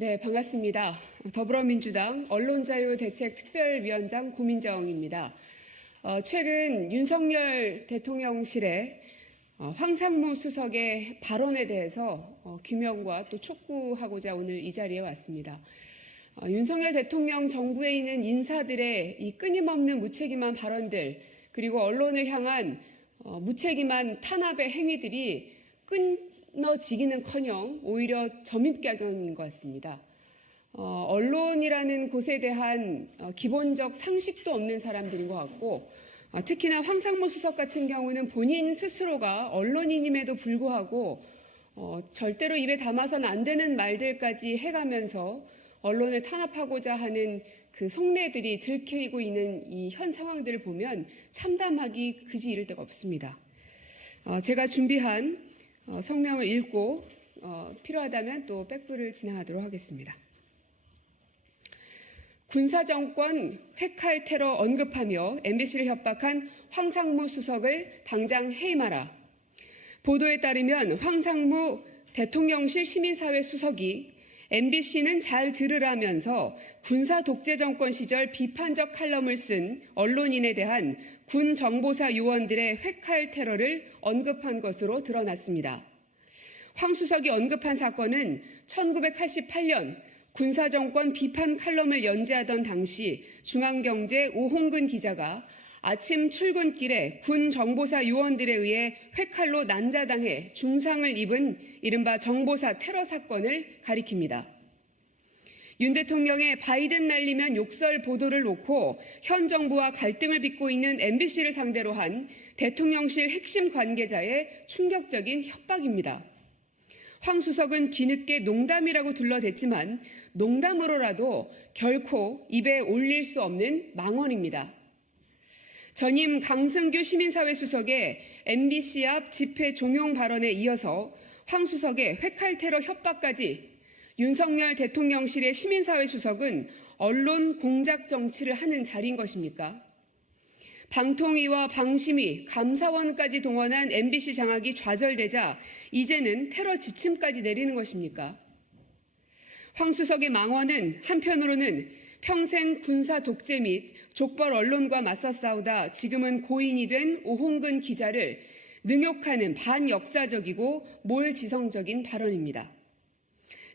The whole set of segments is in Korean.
네, 반갑습니다. 더불어민주당 언론자유대책특별위원장 고민정입니다. 최근 윤석열 대통령실의 황상무 수석의 발언에 대해서 규명과 또 촉구하고자 오늘 이 자리에 왔습니다. 윤석열 대통령 정부에 있는 인사들의 이 끊임없는 무책임한 발언들, 그리고 언론을 향한 무책임한 탄압의 행위들이 끊어지기는커녕 오히려 점입작용인 것 같습니다. 언론이라는 곳에 대한 기본적 상식도 없는 사람들인 것 같고, 특히나 황상무 수석 같은 경우는 본인 스스로가 언론인임에도 불구하고 절대로 입에 담아서는 안 되는 말들까지 해가면서 언론을 탄압하고자 하는 그 속내들이 들켜있고 있는 이 현 상황들을 보면 참담하기 그지 이를 데가 없습니다. 제가 준비한 성명을 읽고 필요하다면 또 백부를 진행하도록 하겠습니다. 군사정권 회칼 테러 언급하며 MBC를 협박한 황상무 수석을 당장 해임하라. 보도에 따르면 황상무 대통령실 시민사회 수석이 MBC는 잘 들으라면서 군사 독재 정권 시절 비판적 칼럼을 쓴 언론인에 대한 군 정보사 요원들의 회칼 테러를 언급한 것으로 드러났습니다. 황 수석이 언급한 사건은 1988년 군사정권 비판 칼럼을 연재하던 당시 중앙경제 오홍근 기자가 아침 출근길에 군 정보사 요원들에 의해 회칼로 난자당해 중상을 입은 이른바 정보사 테러 사건을 가리킵니다. 윤 대통령의 바이든 날리면 욕설 보도를 놓고 현 정부와 갈등을 빚고 있는 MBC를 상대로 한 대통령실 핵심 관계자의 충격적인 협박입니다. 황 수석은 뒤늦게 농담이라고 둘러댔지만 농담으로라도 결코 입에 올릴 수 없는 망언입니다. 전임 강승규 시민사회 수석의 MBC 앞 집회 종용 발언에 이어서 황 수석의 회칼 테러 협박까지 윤석열 대통령실의 시민사회 수석은 언론 공작 정치를 하는 자리인 것입니까? 방통위와 방심위, 감사원까지 동원한 MBC 장악이 좌절되자 이제는 테러 지침까지 내리는 것입니까? 황 수석의 망언은 한편으로는 평생 군사 독재 및 족벌 언론과 맞서 싸우다 지금은 고인이 된 오홍근 기자를 능욕하는 반역사적이고 몰지성적인 발언입니다.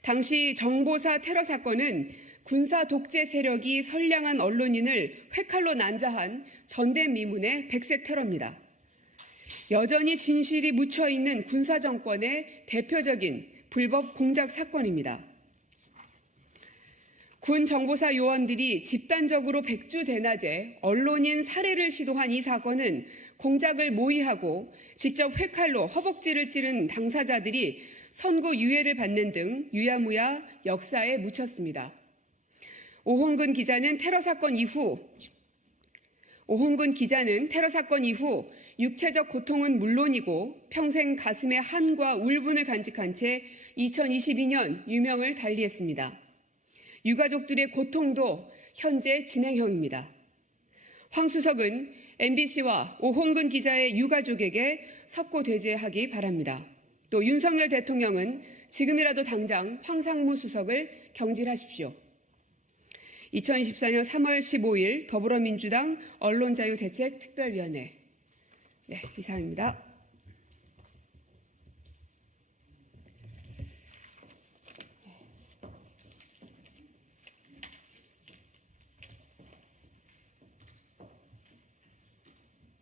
당시 정보사 테러 사건은 군사 독재 세력이 선량한 언론인을 회칼로 난자한 전대미문의 백색 테러입니다. 여전히 진실이 묻혀있는 군사정권의 대표적인 불법 공작 사건입니다. 군 정보사 요원들이 집단적으로 백주대낮에 언론인 살해를 시도한 이 사건은 공작을 모의하고 직접 회칼로 허벅지를 찌른 당사자들이 선고 유예를 받는 등 유야무야 역사에 묻혔습니다. 오홍근 기자는 테러 사건 이후 육체적 고통은 물론이고 평생 가슴에 한과 울분을 간직한 채 2022년 유명을 달리했습니다. 유가족들의 고통도 현재 진행형입니다. 황 수석은 MBC와 오홍근 기자의 유가족에게 석고대죄하기 바랍니다. 또 윤석열 대통령은 지금이라도 당장 황상무 수석을 경질하십시오. 2024년 3월 15일 더불어민주당 언론자유대책특별위원회. 네, 이상입니다.